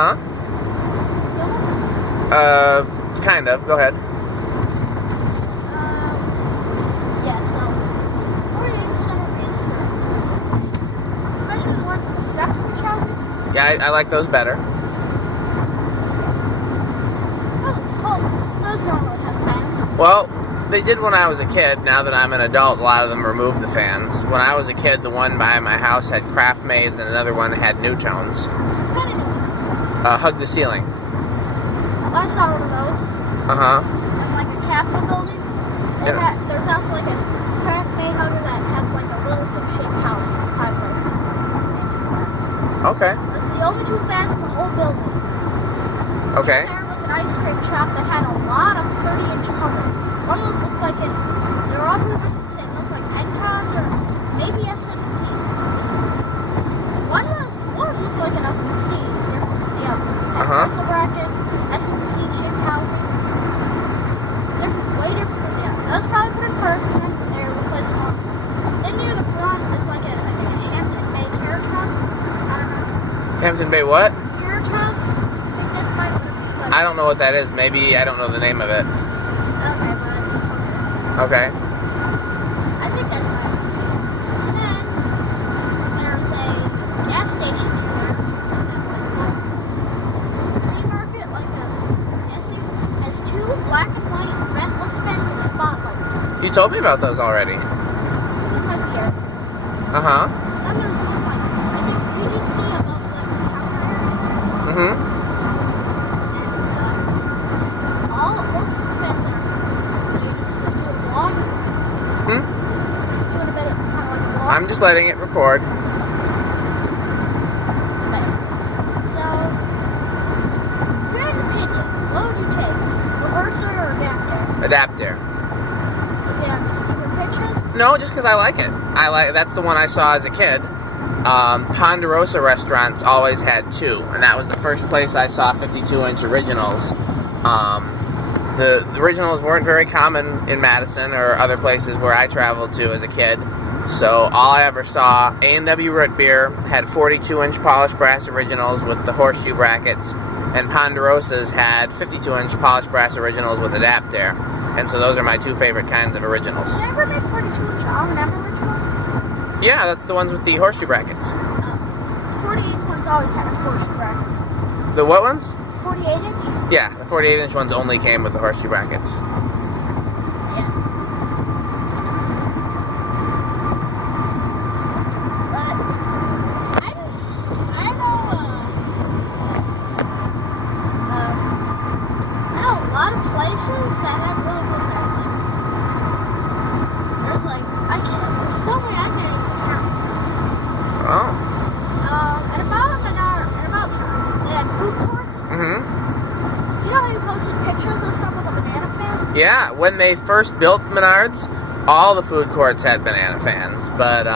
Huh? Kind of. Go ahead. Yeah, so 48% of these are, especially the ones with the steps in each housing. Yeah, I like those better. Well, those don't really have fans. Well, they did when I was a kid. Now that I'm an adult, a lot of them removed the fans. When I was a kid, the one by my house had craft maids and another one had new tones. What kind of new tones? Hug the ceiling. I saw one of those. Uh-huh. In like a Capitol building. Yeah. There's also like a craft made hugger that had like a Littleton shaped housing pilots. Okay. Those are the only two fans in the whole building. Okay. There was an ice cream shop that had a lot of 30-inch huggers. One of them looked like they were all pretty much the same. They looked like Entons or maybe SMCs. One looked like an SMC, different from the others. Pencil brackets, SMC shaped housing. Way different from the others. Those probably put in first, and then they replaced one. Then near the front is like I think a Hampton Bay carriage house. I don't know. Hampton Bay what? Carriage house? I think that's might would be like. I don't know what that is. Maybe I don't know the name of it. Okay, but it's something. Okay. I think that's right. And then there's a gas station here. Flea market, like a gas station, has two black and white ventless fans with spotlights. You told me about those already. This might be ours. Uh-huh. Then there's one like I think Regency above like the counter area. Mm-hmm. And most of these fans are so you just do a vlog. Just doing a bit of kind of like a vlog. I'm just letting it record. So, if you had an opinion, what would you take? Reverser or adapter? Adapter. Because they have steeper pitches? No, just because I like it. That's the one I saw as a kid. Ponderosa restaurants always had two, and that was the first place I saw 52-inch originals. The originals weren't very common in Madison or other places where I traveled to as a kid. So all I ever saw, A&W Root Beer had 42-inch polished brass originals with the horseshoe brackets, and Ponderosas had 52-inch polished brass originals with adapter. And so those are my two favorite kinds of originals. Did they ever make 42-inch R&M originals? Yeah, that's the ones with the horseshoe brackets. 48-inch ones always had horseshoe brackets. The what ones? 48-inch? Yeah, the 48-inch ones only came with the horseshoe brackets. Yeah. But I know a lot of places that have really good backlight. There's there's so many I can't even count. Oh. And about Menards, they had food courts. Mm-hmm. You know how you posted pictures of some of the banana fans? Yeah, when they first built Menards, all the food courts had banana fans, but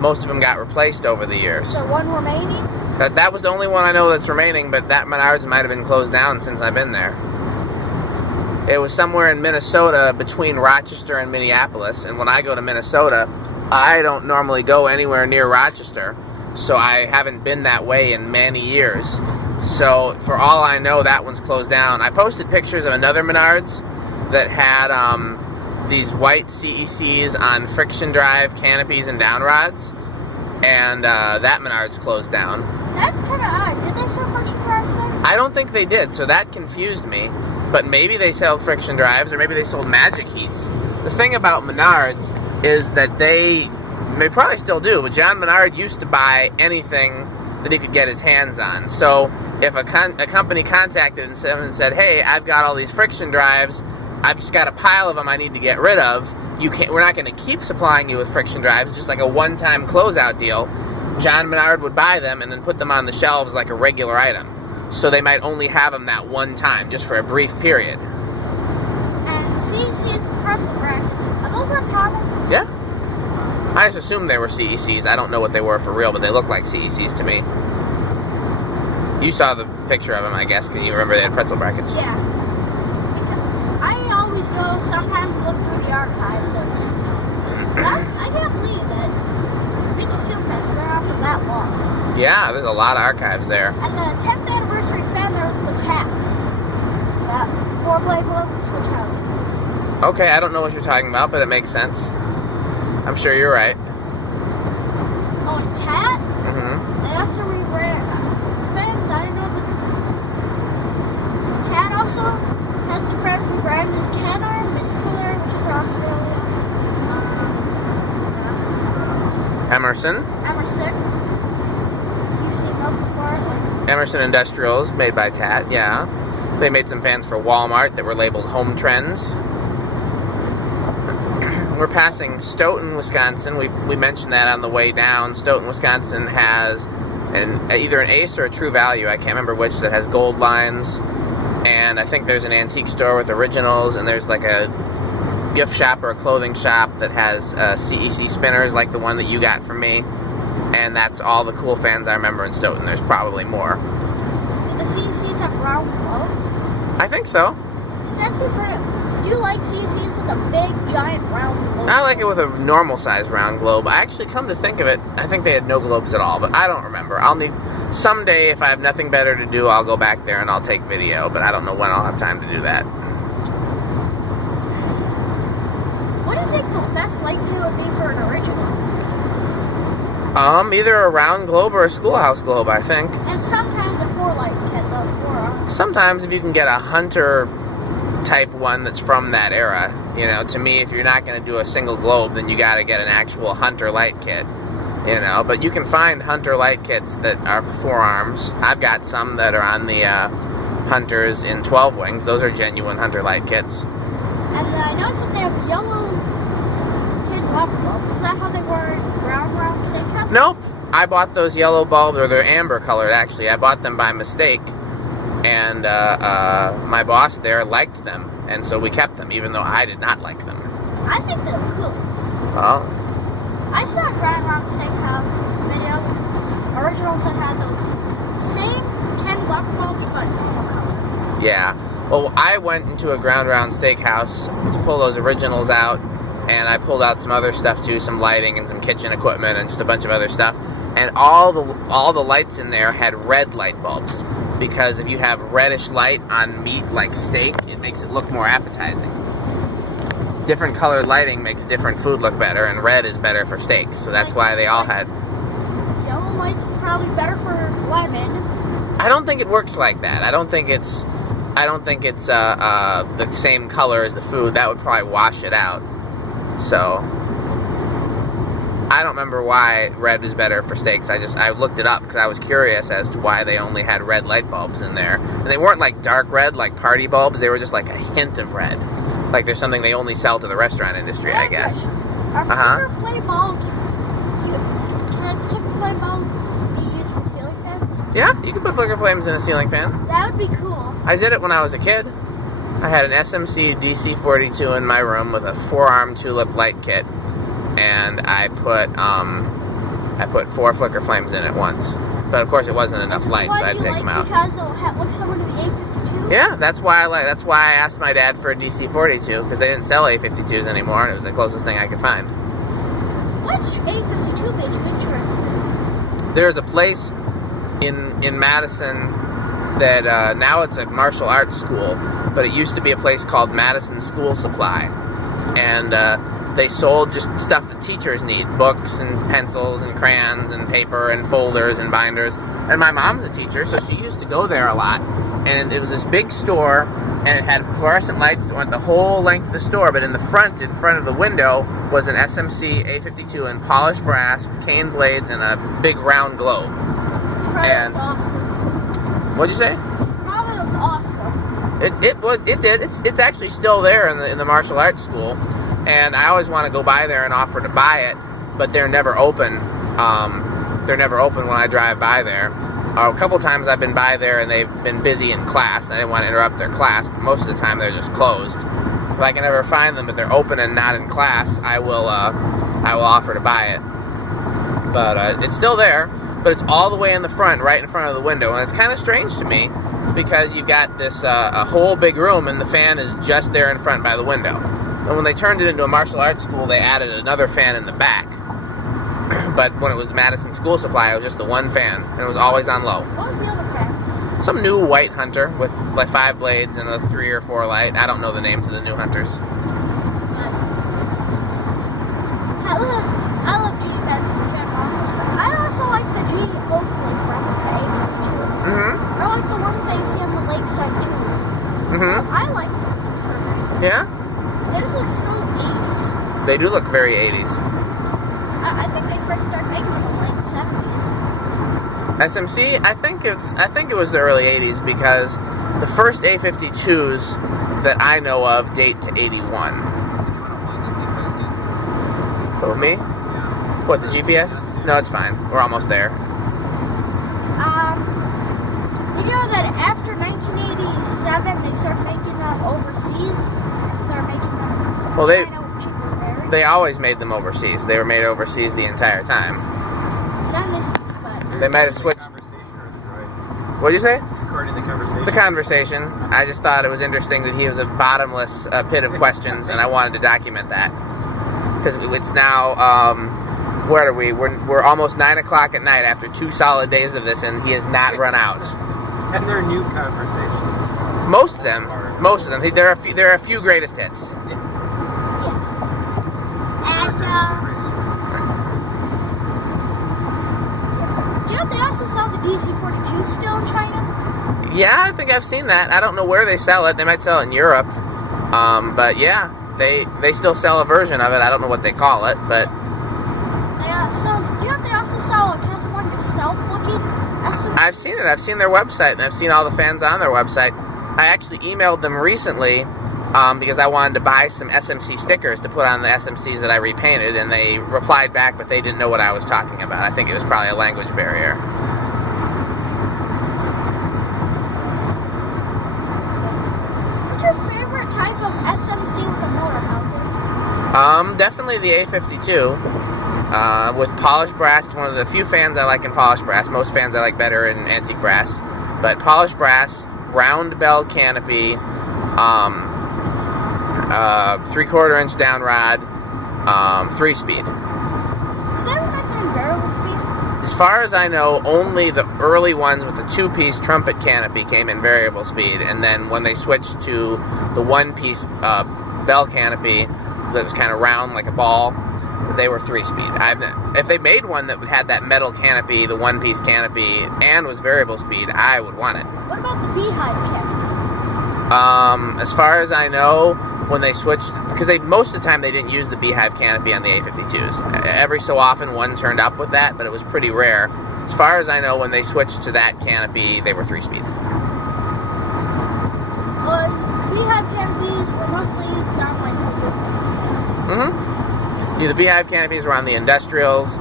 most of them got replaced over the years. So one remaining? That was the only one I know that's remaining, but that Menards might have been closed down since I've been there. It was somewhere in Minnesota between Rochester and Minneapolis, and when I go to Minnesota, I don't normally go anywhere near Rochester, so I haven't been that way in many years. So for all I know, that one's closed down. I posted pictures of another Menards that had these white CECs on friction drive canopies and down rods, and that Menards closed down. That's kind of odd. Did they sell friction drives there? I don't think they did, so that confused me. But maybe they sell friction drives, or maybe they sold magic heats. The thing about Menards is that they probably still do, but John Menard used to buy anything that he could get his hands on. So if a company contacted and said, hey, I've got all these friction drives, I've just got a pile of them I need to get rid of, we're not going to keep supplying you with friction drives, it's just like a one-time closeout deal. John Menard would buy them and then put them on the shelves like a regular item. So they might only have them that one time, just for a brief period. And the CECs and pretzel brackets, are those uncommon? Yeah. I just assumed they were CECs. I don't know what they were for real, but they look like CECs to me. You saw the picture of them, I guess, because you remember they had pretzel brackets. Yeah. Because I always go sometimes look through the archives of I can't believe that 50 ceiling fans have been around for that long. Yeah, there's a lot of archives there. And the 10th anniversary fan, there was the TAT. That 4-blade globe with switch housing. Okay, I don't know what you're talking about, but it makes sense. I'm sure you're right. Oh, and TAT? Mm-hmm. They also rebrand fans. I didn't know that. TAT also has the fans rebranded as Canar, Mistler, which is Australia. Emerson. Emerson. You've seen those before? Like, Emerson Industrials, made by TAT, yeah. They made some fans for Walmart that were labeled Home Trends. We're passing Stoughton, Wisconsin. We mentioned that on the way down. Stoughton, Wisconsin has either an Ace or a True Value, I can't remember which, that has gold lines. And I think there's an antique store with originals, and there's like a gift shop or a clothing shop that has CEC spinners like the one that you got from me. And that's all the cool fans I remember in Stoughton. There's probably more. do the CECs have round globes? I think so. Does that seem pretty... Do you like CECs with a big, giant, round globe? I like it with a normal size round globe. I actually, come to think of it, I think they had no globes at all, but I don't remember. I'll need... Someday, if I have nothing better to do, I'll go back there and I'll take video, but I don't know when I'll have time to do that. What do you think the best light kit would be for an original? Either a round globe or a schoolhouse globe, I think. And sometimes a 4-light kit, though, 4 arms. Sometimes if you can get a hunter type one that's from that era, you know, to me, if you're not going to do a single globe, then you got to get an actual hunter light kit, you know. But you can find hunter light kits that are 4 arms. I've got some that are on the hunters in 12 wings. Those are genuine hunter light kits. And I noticed that they have yellow tin water bulbs. Is that how they were in Round Steakhouse? Nope. I bought those yellow bulbs, or they're amber colored actually. I bought them by mistake. And my boss there liked them, and so we kept them, even though I did not like them. I think they look cool. Well, I saw a Round Steakhouse video. Originals that had those same tin water bulbs, but normal color. yeah. Well, I went into a Ground Round Steakhouse to pull those originals out, and I pulled out some other stuff too, some lighting and some kitchen equipment and just a bunch of other stuff. And all the lights in there had red light bulbs, because if you have reddish light on meat like steak, it makes it look more appetizing. Different colored lighting makes different food look better, and red is better for steaks, so that's why they all had... Yellow lights is probably better for lemon. I don't think it works like that. I don't think it's the same color as the food. That would probably wash it out. So I don't remember why red was better for steaks. I looked it up because I was curious as to why they only had red light bulbs in there. And they weren't like dark red like party bulbs. They were just like a hint of red. Like there's something they only sell to the restaurant industry, I guess. Are flicker flame bulbs? Can flicker flame bulbs be used for ceiling fans? Yeah, you can put flicker flames in a ceiling fan. That would be cool. I did it when I was a kid. I had an SMC DC42 in my room with a 4-arm tulip light kit, and I put 4 flicker flames in it once. But of course, it wasn't enough light, so I'd take them out. Because it'll look similar to the A52. Yeah, that's why I asked my dad for a DC42, because they didn't sell A52s anymore, and it was the closest thing I could find. Which A52 made you interested? There's a place in Madison that now it's a martial arts school, but it used to be a place called Madison School Supply, and they sold just stuff that teachers need, books and pencils and crayons and paper and folders and binders. And my mom's a teacher, so she used to go there a lot, and it was this big store, and it had fluorescent lights that went the whole length of the store, but in front of the window was an SMC A52 in polished brass with cane blades and a big round globe. And awesome. What'd you say? Probably looked awesome. It did. It's actually still there in the martial arts school, and I always want to go by there and offer to buy it, but they're never open. They're never open when I drive by there. A couple times I've been by there and they've been busy in class, and I didn't want to interrupt their class, but most of the time they're just closed. If I can ever find them, but they're open and not in class, I will offer to buy it. But it's still there. But it's all the way in the front, right in front of the window, and it's kind of strange to me because you've got this a whole big room, and the fan is just there in front by the window. And when they turned it into a martial arts school, they added another fan in the back. But when it was the Madison School Supply, it was just the one fan, and it was always on low. What was the other fan? Some new white hunter with like 5 blades and a 3 or 4 light. I don't know the names of the new hunters. I love G fans in general, but I also like the G Oakley from the A52s. Mm-hmm. I like the ones that you see on the lakeside tubes. Mm-hmm. I like those for some reason. Yeah? They just look so 80s. They do look very 80s. I think they first started making them in the late 70s. SMC, I think it was the early 80s because the first A52s that I know of date to 81. Who, me? What, the GPS? No, it's fine. We're almost there. Did you know that after 1987 they started making them overseas and started making them in Well, China with cheaper repairs? They always made them overseas. They were made overseas the entire time. They might have switched. What did you say? Recording the conversation. The conversation. I just thought it was interesting that he was a bottomless pit of questions, and I wanted to document that. Because it's now, where are we? We're almost 9 o'clock at night after 2 solid days of this, and he has not run out. And they're new conversations. Most of them. There are a few greatest hits. Yes. And, do you know they also sell the DC-42 still in China? Yeah, I think I've seen that. I don't know where they sell it. They might sell it in Europe. But yeah, they still sell a version of it. I don't know what they call it, but... Do you know they also sell a Casablanca stealth-looking SMG? I've seen it. I've seen their website, and I've seen all the fans on their website. I actually emailed them recently because I wanted to buy some SMC stickers to put on the SMCs that I repainted, and they replied back, but they didn't know what I was talking about. I think it was probably a language barrier. What's your favorite type of SMC with a motor housing? Definitely the A52. With polished brass, it's one of the few fans I like in polished brass. Most fans I like better in antique brass. But polished brass, round bell canopy, 3/4 inch down rod, 3-speed. Did they ever make them in variable speed? As far as I know, only the early ones with the 2-piece trumpet canopy came in variable speed, and then when they switched to the 1-piece bell canopy that was kind of round like a ball, they were 3-speed. If they made one that had that metal canopy, the 1-piece canopy, and was variable speed, I would want it. What about the beehive canopy? As far as I know, when they switched, because most of the time they didn't use the beehive canopy on the A52s. Every so often one turned up with that, but it was pretty rare. As far as I know, when they switched to that canopy, they were 3-speed. Beehive canopies were mostly used on like Lagunas and stuff. Yeah, the beehive canopies were on the industrials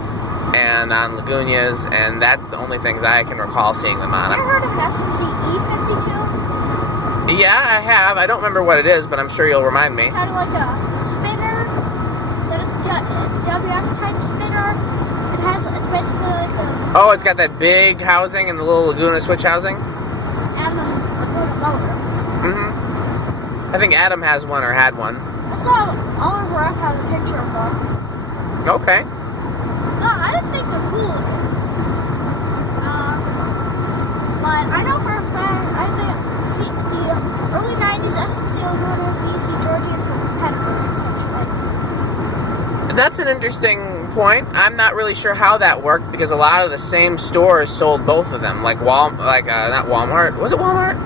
and on Lagunas, and that's the only things I can recall seeing them on. You ever heard of an SMC E52? Yeah, I have. I don't remember what it is, but I'm sure you'll remind me. It's kind of like a spinner. It's a WF type spinner. It's basically like a... Oh, it's got that big housing and the little Laguna switch housing? And the Laguna motor. I think Adam has one or had one. I saw Oliver F. has a picture of one. Okay. No, I think they're cool looking. But I know for a fact, I think the early 90s SMC Lagunas, EC Georgians were competitors, essentially. That's an interesting point. I'm not really sure how that worked because a lot of the same stores sold both of them, like not Walmart. Was it Walmart?